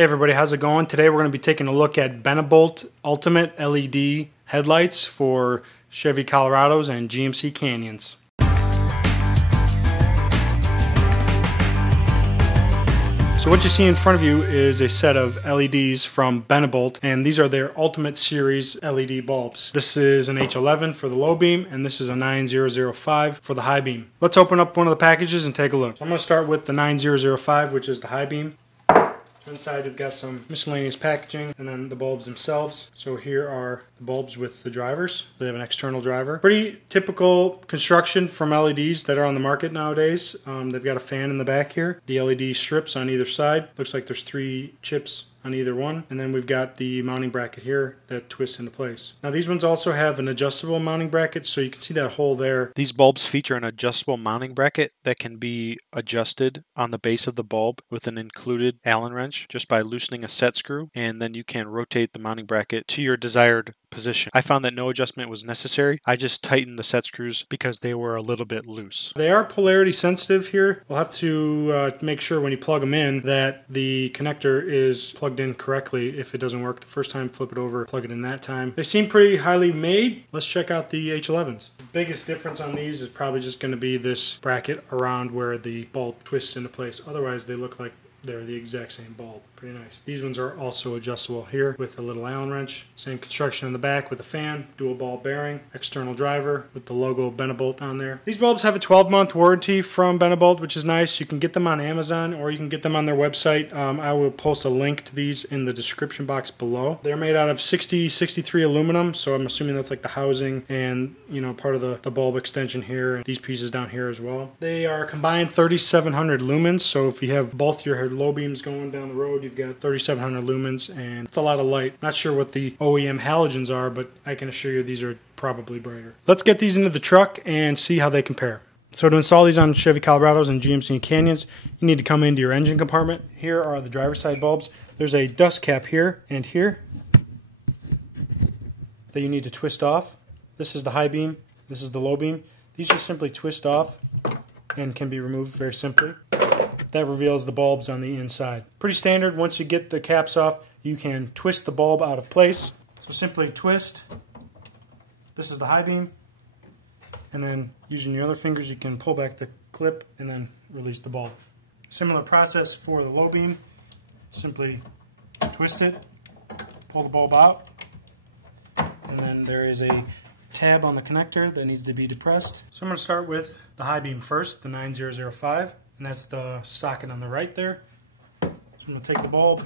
Hey everybody, how's it going? Today we're going to be taking a look at Benebolt Ultimate LED headlights for Chevy Colorados and GMC Canyons. So what you see in front of you is a set of LEDs from Benebolt, and these are their Ultimate Series LED bulbs. This is an H11 for the low beam, and this is a 9005 for the high beam. Let's open up one of the packages and take a look. So I'm going to start with the 9005, which is the high beam. Inside you've got some miscellaneous packaging and then the bulbs themselves. So here are the bulbs with the drivers. They have an external driver. Pretty typical construction from LEDs that are on the market nowadays. They've got a fan in the back here. The LED strips on either side. Looks like there's 3 chips on either one, and then we've got the mounting bracket here that twists into place. Now these ones also have an adjustable mounting bracket, so you can see that hole there. These bulbs feature an adjustable mounting bracket that can be adjusted on the base of the bulb with an included Allen wrench just by loosening a set screw, and then you can rotate the mounting bracket to your desired position. I found that no adjustment was necessary. I just tightened the set screws because they were a little bit loose. They are polarity sensitive here. We'll have to make sure when you plug them in that the connector is plugged in correctly. If it doesn't work the first time, flip it over, plug it in that time. They seem pretty highly made. Let's check out the H11s. The biggest difference on these is probably just going to be this bracket around where the bulb twists into place. Otherwise they look like they're the exact same bulb. Pretty nice. These ones are also adjustable here with a little Allen wrench. Same construction in the back with a fan, dual ball bearing, external driver with the logo Benebolt on there. These bulbs have a 12-month warranty from Benebolt, which is nice. You can get them on Amazon or you can get them on their website. I will post a link to these in the description box below. They're made out of 63 aluminum, so I'm assuming that's like the housing and, you know, part of the bulb extension here, and these pieces down here as well. They are combined 3700 lumens, so if you have both your low beams going down the road, you've got 3700 lumens, and it's a lot of light. Not sure what the OEM halogens are, but I can assure you these are probably brighter. Let's get these into the truck and see how they compare. So to install these on Chevy Colorados and GMC Canyons, you need to come into your engine compartment. Here are the driver's side bulbs. There's a dust cap here and here that you need to twist off. This is the high beam, this is the low beam. These just simply twist off and can be removed very simply. That reveals the bulbs on the inside. Pretty standard. Once you get the caps off, you can twist the bulb out of place. So simply twist. This is the high beam. And then using your other fingers, you can pull back the clip and then release the bulb. Similar process for the low beam. Simply twist it, pull the bulb out. And then there is a tab on the connector that needs to be depressed. So I'm going to start with the high beam first, the 9005. And that's the socket on the right there. So I'm going to take the bulb,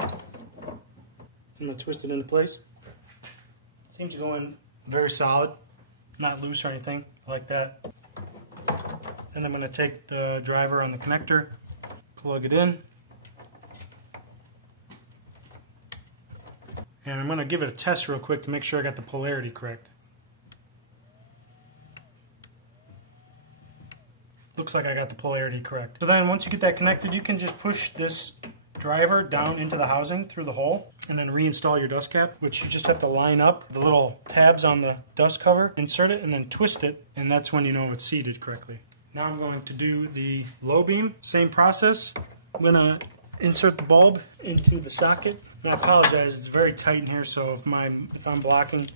I'm going to twist it into place. Seems to go in very solid, not loose or anything like that. Then I'm going to take the driver on the connector, plug it in, and I'm going to give it a test real quick to make sure I got the polarity correct. Looks like I got the polarity correct. So then once you get that connected, you can just push this driver down into the housing through the hole and then reinstall your dust cap, which you just have to line up the little tabs on the dust cover, insert it, and then twist it, and that's when you know it's seated correctly. Now I'm going to do the low beam. Same process. I'm going to insert the bulb into the socket. And I apologize, it's very tight in here, so if I'm blocking,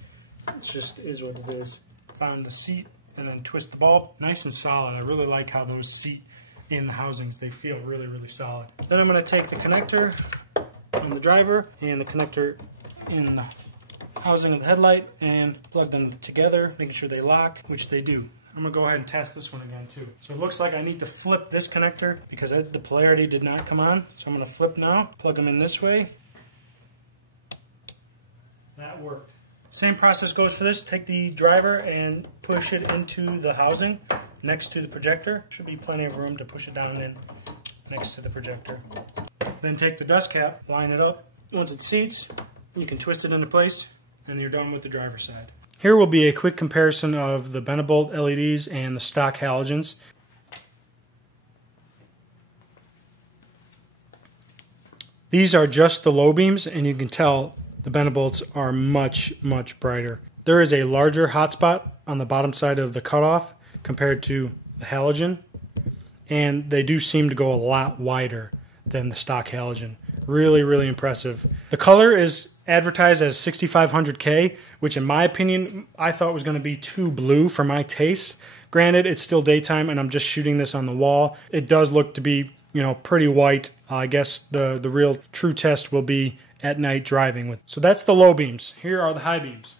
it just is what it is. Find the seat and then twist the bulb. Nice and solid. I really like how those seat in the housings. They feel really, really solid. Then I'm going to take the connector on the driver and the connector in the housing of the headlight and plug them together, making sure they lock, which they do. I'm going to go ahead and test this one again too. So it looks like I need to flip this connector because the polarity did not come on. So I'm going to flip now, plug them in this way. That worked. Same process goes for this. Take the driver and push it into the housing next to the projector. Should be plenty of room to push it down in next to the projector. Then take the dust cap, line it up. Once it seats, you can twist it into place and you're done with the driver's side. Here will be a quick comparison of the Benebolt LEDs and the stock halogens. These are just the low beams, and you can tell the Benebolts are much, much brighter. There is a larger hotspot on the bottom side of the cutoff compared to the halogen, and they do seem to go a lot wider than the stock halogen. Really, really impressive. The color is advertised as 6500K, which in my opinion, I thought was going to be too blue for my taste. Granted, it's still daytime and I'm just shooting this on the wall. It does look to be, pretty white. I guess the real true test will be at night driving with. So that's the low beams. Here are the high beams.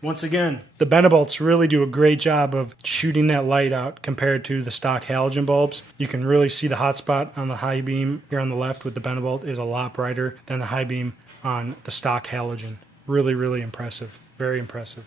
Once again, the Benebolts really do a great job of shooting that light out compared to the stock halogen bulbs. You can really see the hot spot on the high beam here on the left with the Benebolt is a lot brighter than the high beam on the stock halogen. Really, really impressive. Very impressive.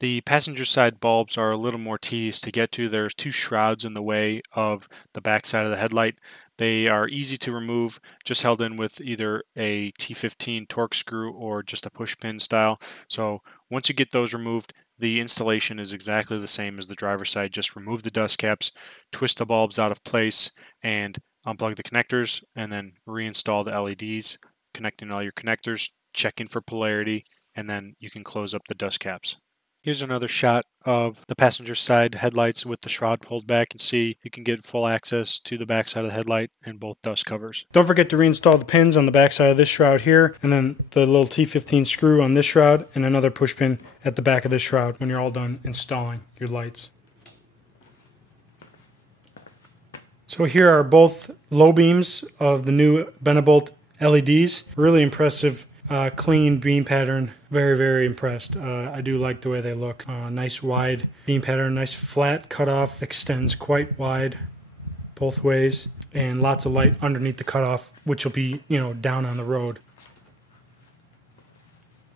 The passenger side bulbs are a little more tedious to get to. There's two shrouds in the way of the back side of the headlight. They are easy to remove, just held in with either a T15 torque screw or just a push pin style. So once you get those removed, the installation is exactly the same as the driver's side. Just remove the dust caps, twist the bulbs out of place, and unplug the connectors, and then reinstall the LEDs, connecting all your connectors, checking for polarity, and then you can close up the dust caps. Here's another shot of the passenger side headlights with the shroud pulled back, and see you can get full access to the back side of the headlight and both dust covers. Don't forget to reinstall the pins on the back side of this shroud here, and then the little T15 screw on this shroud and another push pin at the back of this shroud when you're all done installing your lights. So here are both low beams of the new Benebolt LEDs. Really impressive. Clean beam pattern. Very, very impressed. I do like the way they look. Nice wide beam pattern, nice flat cutoff, extends quite wide both ways, and lots of light underneath the cutoff, which will be, down on the road.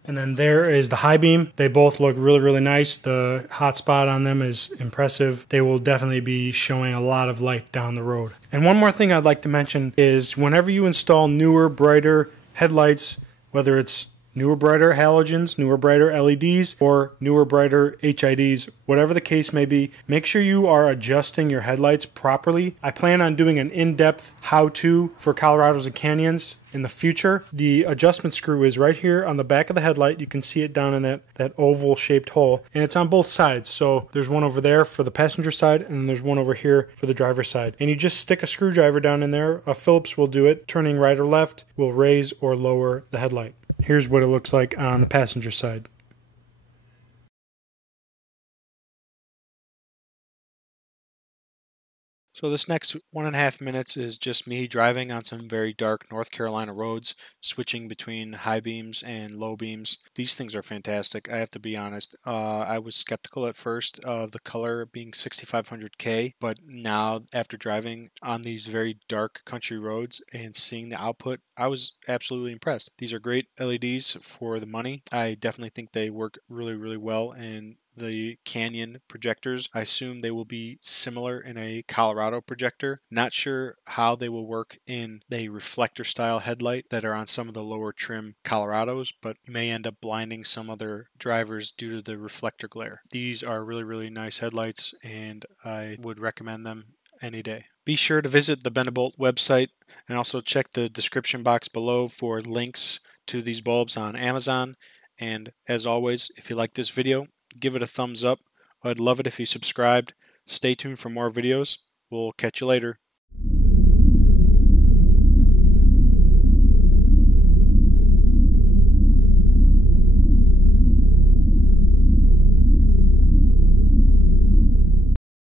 And then there is the high beam. They both look really, really nice. The hot spot on them is impressive. They will definitely be showing a lot of light down the road. And one more thing I'd like to mention is whenever you install newer, brighter headlights, whether it's newer, brighter halogens, newer, brighter LEDs, or newer, brighter HIDs, whatever the case may be, make sure you are adjusting your headlights properly. I plan on doing an in-depth how-to for Colorados and Canyons in the future. The adjustment screw is right here on the back of the headlight. You can see it down in that oval-shaped hole, and it's on both sides. So there's one over there for the passenger side, and then there's one over here for the driver's side. And you just stick a screwdriver down in there. A Phillips will do it. Turning right or left will raise or lower the headlight. Here's what it looks like on the passenger side. So this next 1.5 minutes is just me driving on some very dark North Carolina roads, switching between high beams and low beams. These things are fantastic, I have to be honest. I was skeptical at first of the color being 6500K, but now after driving on these very dark country roads and seeing the output, I was absolutely impressed. These are great LEDs for the money. I definitely think they work really, really well, and the Canyon projectors, I assume they will be similar in a Colorado projector. Not sure how they will work in a reflector style headlight that are on some of the lower trim Colorados, but you may end up blinding some other drivers due to the reflector glare. These are really, really nice headlights, and I would recommend them any day. Be sure to visit the Benebolt website and also check the description box below for links to these bulbs on Amazon. And as always, if you like this video, give it a thumbs up. I'd love it if you subscribed. Stay tuned for more videos. We'll catch you later.